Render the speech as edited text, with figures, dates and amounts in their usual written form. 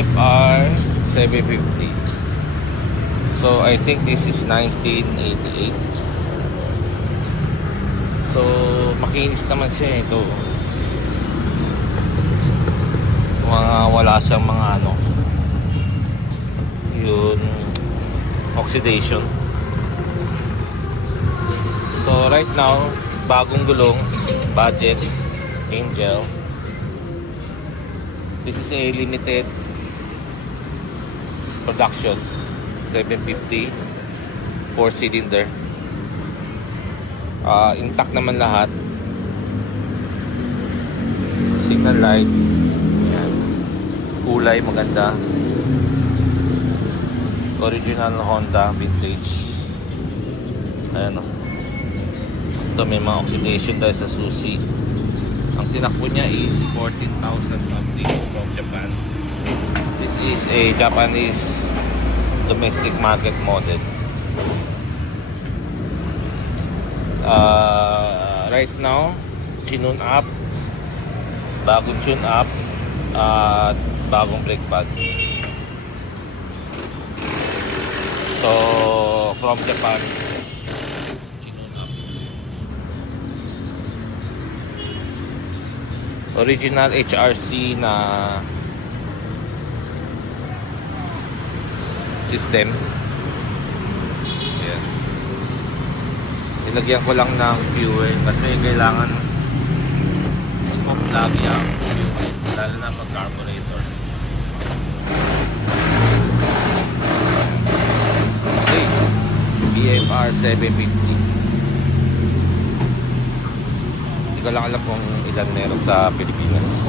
FR 750. So I think this is 1988. So makinis naman siya ito. Wala siyang mga ano, yun, oxidation. So right now, bagong gulong, budget, Angel. This is a limited production, 750, 4-cylinder. Intact naman lahat. Signal light. Yan. Kulay maganda. Original Honda vintage. Ayan o. Ito may mga oxidation dahil sa susi. Ang tinakbo niya is 14,000 something from Japan. This is a Japanese domestic market model. Right now, tune up, bagong tune up, at bagong brake pads. So, from Japan, tune up. Original HRC na system. Ayan. Nilagyan ko lang ng fuel kasi kailangan mag-pump lagi ang fuel, lalo na pag carburetor. Okay, BFR 750. Hindi ko lang alam kung ilan meron sa Pilipinas.